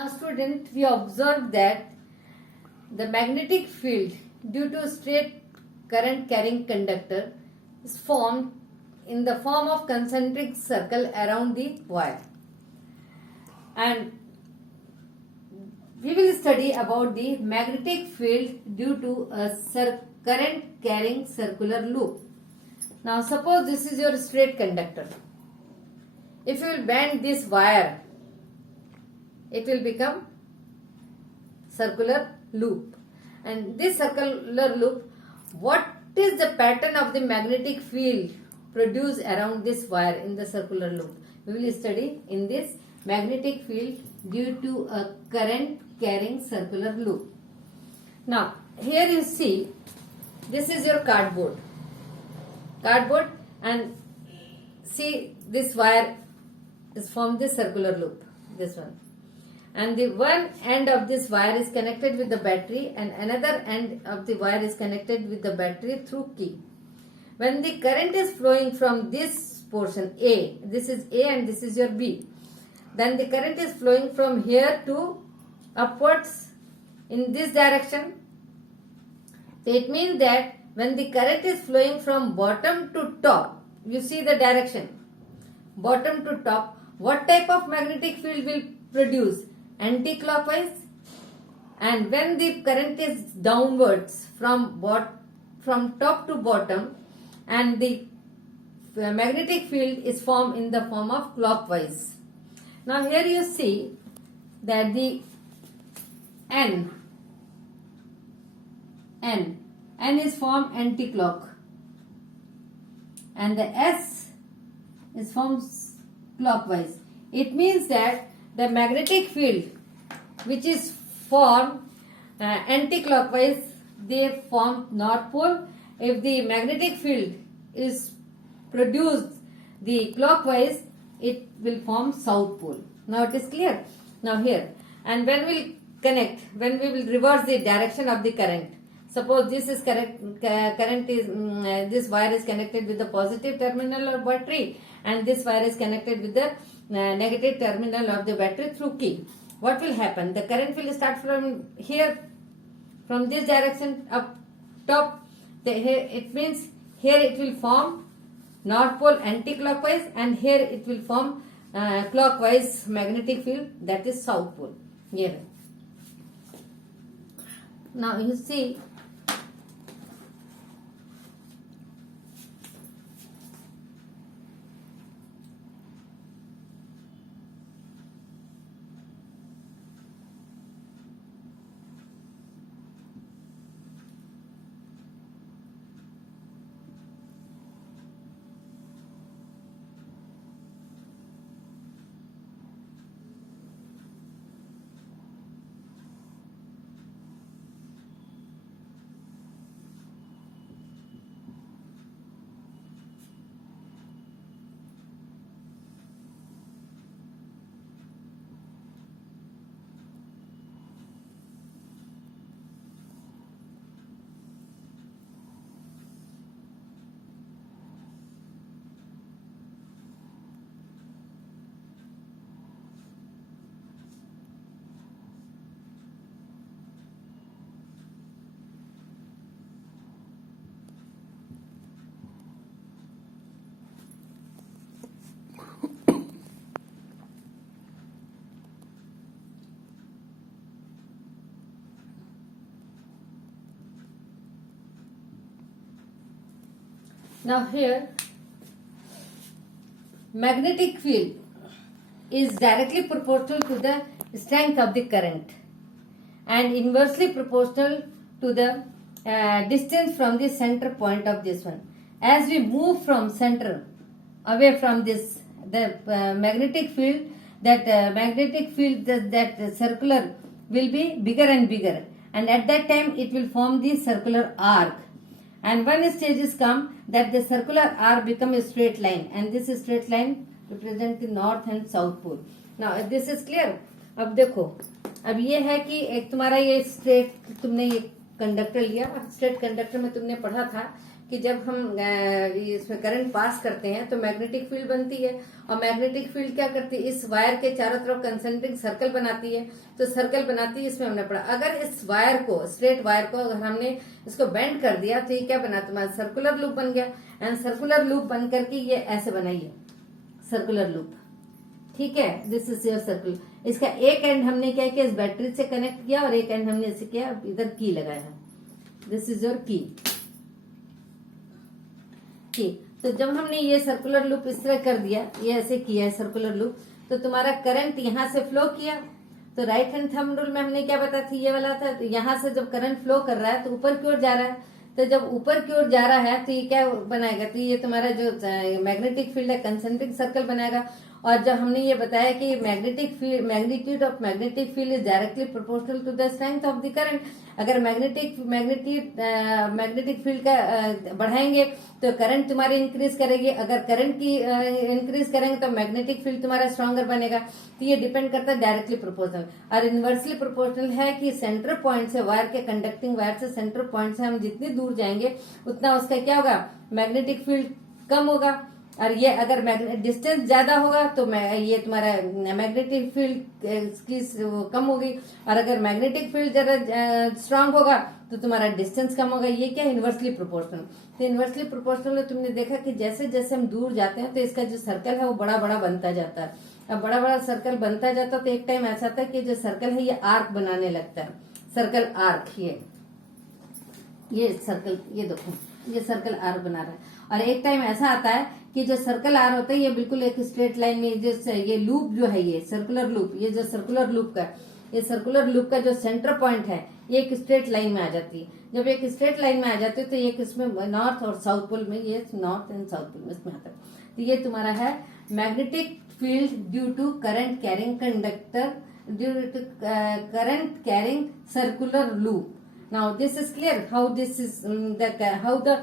Now student, we observed that the magnetic field due to straight current carrying conductor is formed in the form of concentric circle around the wire, and we will study about the magnetic field due to a current carrying circular loop. Now suppose this is your straight conductor. If you will bend this wire, it will become circular loop. And this circular loop, what is the pattern of the magnetic field produced around this wire in the circular loop? We will study in this magnetic field due to a current carrying circular loop. Now here you see, this is your cardboard, and see this wire is from this circular loop, this one. And the one end of this wire is connected with the battery and another end of the wire is connected with the battery through key. When the current is flowing from this portion A, this is A and this is your B, then the current is flowing from here to upwards in this direction. It means that when the current is flowing from bottom to top, you see the direction, bottom to top, what type of magnetic field will produce? Anti-clockwise. And when the current is downwards from top to bottom, and the magnetic field is formed in the form of clockwise. Now here you see that the N is formed anti-clock and the S is formed clockwise. It means that the magnetic field which is formed anti-clockwise, they form north pole. If the magnetic field is produced the clockwise, it will form south pole. Now it is clear. Now here, and when we will reverse the direction of the current. Suppose this is this wire is connected with the positive terminal of battery and this wire is connected with the negative terminal of the battery through key. What will happen? The current will start from here, from this direction up top. It means here it will form north pole anti-clockwise and here it will form clockwise magnetic field, that is south pole. Here. Now you see, now here, magnetic field is directly proportional to the strength of the current and inversely proportional to the distance from the center point of this one. As we move from center away from this, the magnetic field, that circular will be bigger and bigger, and at that time it will form the circular arc. And one stage is come that the circular arc become a straight line, and this straight line represent the north and south pole. Now this is clear. अब देखो, अब ये है कि एक तुम्हारा ये स्ट्रेट, तुमने ये कंडक्टर लिया, स्ट्रेट कंडक्टर में तुमने पढ़ा था कि जब हम इसमें करंट पास करते हैं तो मैग्नेटिक फील्ड बनती है, और मैग्नेटिक फील्ड क्या करती है, इस वायर के चारों तरफ कंसेंट्रिक सर्कल बनाती है। तो सर्कल बनाती है, इसमें हमने पढ़ा अगर इस वायर को, स्ट्रेट वायर को अगर हमने इसको बेंड कर दिया तो ये क्या बना, तुम्हारा सर्कुलर लूप बन गया। एंड सर्कुलर लूप बन करके ये ऐसे बनाइए सर्कुलर लूप, ठीक है। This is your circular. इसका एक एंड हमने क्या किया, इस बैटरी से कनेक्ट किया और एक एंड हमने इसे किया, इधर की लगाया है। दिस इज योर की। तो जब हमने ये सर्कुलर लूप इस तरह कर दिया, ये ऐसे किया है सर्कुलर लूप, तो तुम्हारा करंट यहां से फ्लो किया। तो राइट हैंड थंब रूल में हमने क्या बताया था, ये वाला था। तो यहां से जब करंट फ्लो कर रहा है तो ऊपर की ओर जा रहा है। तो जब ऊपर की ओर जा रहा है तो ये क्या बनाएगा, तो ये तुम्हारा जो मैग्नेटिक फील्ड है कंसेंट्रिक सर्कल बनाएगा। और जब हमने ये बताया कि magnetic field, magnitude of magnetic field is directly proportional to the strength of the current. अगर मैग्नेटिक फील्ड का बढ़ाएंगे तो करंट तुम्हारी इंक्रीज करेगी, अगर करंट की इंक्रीज करेंगे तो मैग्नेटिक फील्ड तुम्हारा स्ट्रॉन्गर बनेगा। तो ये डिपेंड करता है डायरेक्टली प्रोपोर्शनल। और इनवर्सली प्रोपोर्शनल है कि सेंटर पॉइंट से, वायर के कंडक्टिंग वायर से सेंटर पॉइंट से हम जितनी दूर जाएंगे उतना उसका क्या होगा, मैग्नेटिक फील्ड कम होगा। और ये अगर डिस्टेंस ज्यादा होगा तो ये तुम्हारा मैग्नेटिक फील्ड की कम होगी, और अगर मैग्नेटिक फील्ड जरा स्ट्रांग होगा तो तुम्हारा डिस्टेंस कम होगा। ये क्या, इनवर्सली प्रोपोर्शनल। तो इनवर्सली प्रोपोर्शनल में तुमने देखा कि जैसे जैसे हम दूर जाते हैं तो इसका जो सर्कल है वो बड़ा बड़ा बनता जाता है। अब बड़ा बड़ा सर्कल बनता जाता है तो एक टाइम ऐसा आता है कि जो सर्कल है ये आर्क बनाने लगता है, सर्कल आर्क। ये सर्कल, ये देखो ये सर्कल आर्क बना रहा है। और एक टाइम ऐसा आता है कि जो सर्कल आर होता है ये बिल्कुल एक स्ट्रेट लाइन में, जो ये लूप जो है, ये सर्कुलर लूप, ये जो सर्कुलर लूप का, ये सर्कुलर लूप का जो सेंटर पॉइंट है ये एक स्ट्रेट लाइन में आ जाती है। जब एक स्ट्रेट लाइन में आ जाती है तो एक इसमें नॉर्थ और साउथ पोल में, ये नॉर्थ एंड साउथ पोल में इसमें आता है। तो ये तुम्हारा है magnetic field due to current carrying conductor, due to current carrying circular loop. Now this is clear how this is how the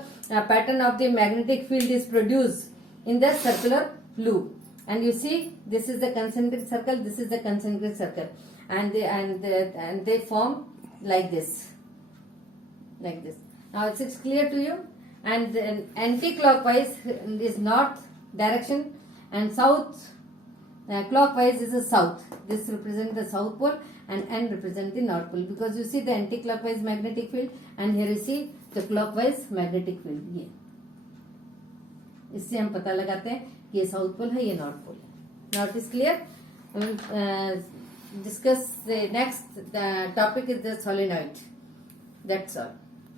pattern of the magnetic field is produced in the circular loop. And you see, this is the concentric circle, this is the concentric circle, and they form like this. Now it's clear to you. And anti-clockwise is north direction, and south clockwise is the south. This represents the south pole and N represent the north pole, because you see the anti-clockwise magnetic field and here you see the clockwise magnetic field. ये इससे हम पता लगाते हैं कि ये south pole है, ये नॉर्थ पोल है। Not is clear. Discuss the next topic is the solenoid. That's all.